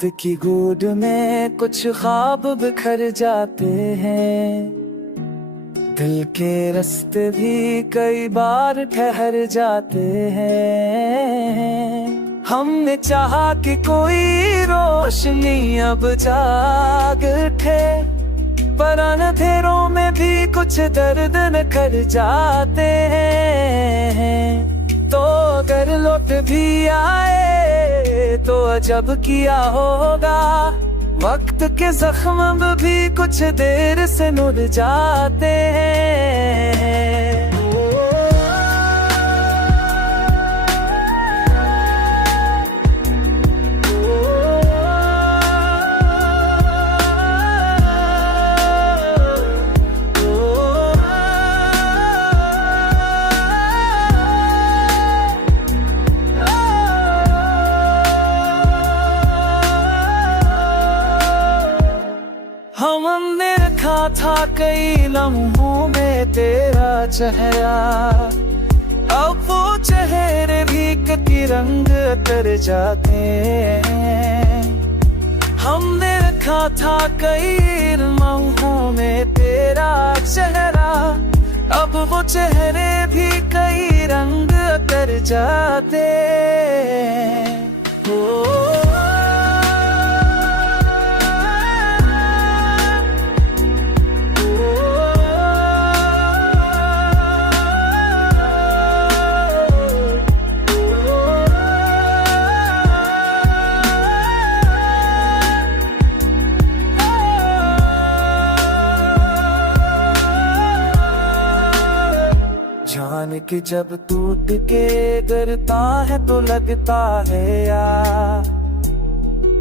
वक्त की गोद में कुछ ख्वाब बिखर जाते हैं, दिल के रास्ते भी कई बार ठहर जाते हैं। हमने चाहा कि कोई रोशनी अब जाग उठे, पर अंधेरों में भी कुछ दर्द निखर जाते हैं। तो अगर लौट भी आए तो अजब किया होगा, वक्त के जख्म भी कुछ देर से नुर जाते हैं। हमने रखा था कई लम्हों में तेरा चेहरा, अब वो चेहरे भी कई रंग उतर जाते हैं। हमने रखा था कई लम्हों में तेरा चेहरा, अब वो चेहरे भी कई रंग उतर जाते हैं। जान के जब टूट के गिरता है तो लगता है यार,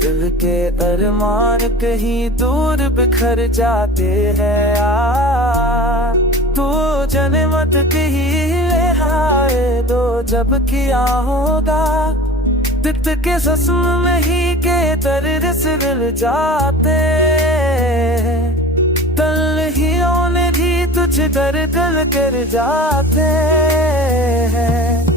दिल के अरमान कहीं दूर बिखर जाते हैं यार। तू जन्मत कहीं हाय दो जब किया होगा, तित के जस्म में ही के दर्द से मिल जाते। तन्हियों ने भी तुझ दर दिल कर जाते हैं।